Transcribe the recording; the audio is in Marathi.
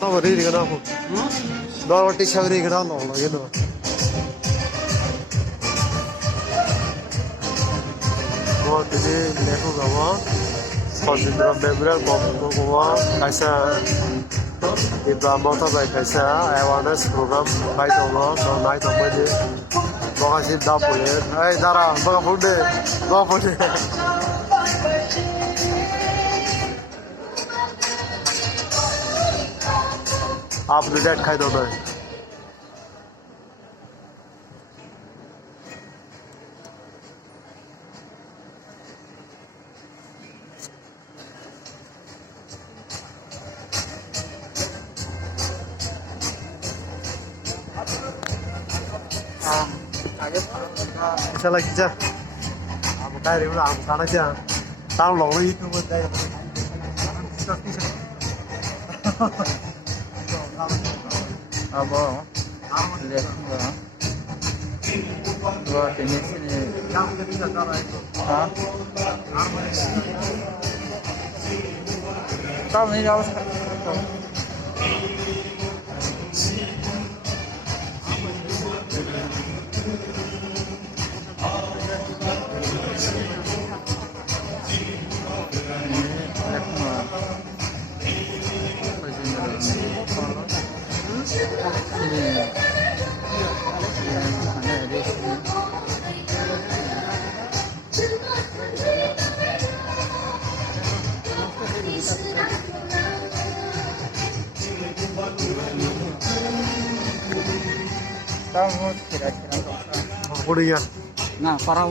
Nó vào đi thì cái nào không? Nó đi sau đi cái nào nó cái nào? Nó thì đi lấy không có mà. Còn thì nó bé bé có mà. Cái sao? Thì bà mua thằng này cái sao? Awareness program cái đó nó này tao mới đi. Nó hay xin đáp rồi. Ê, Dara, bác phụ đi. Bác phụ đi. आप डेट खाई दो ना चला की जा आप काय रे आप खाना क्या ताव लोग ही तो बताए Abo, lihat enggak? Dua jenis ini. Hah? Kamu ini jauh sekali. Kamu kira-kira Udah ya nah para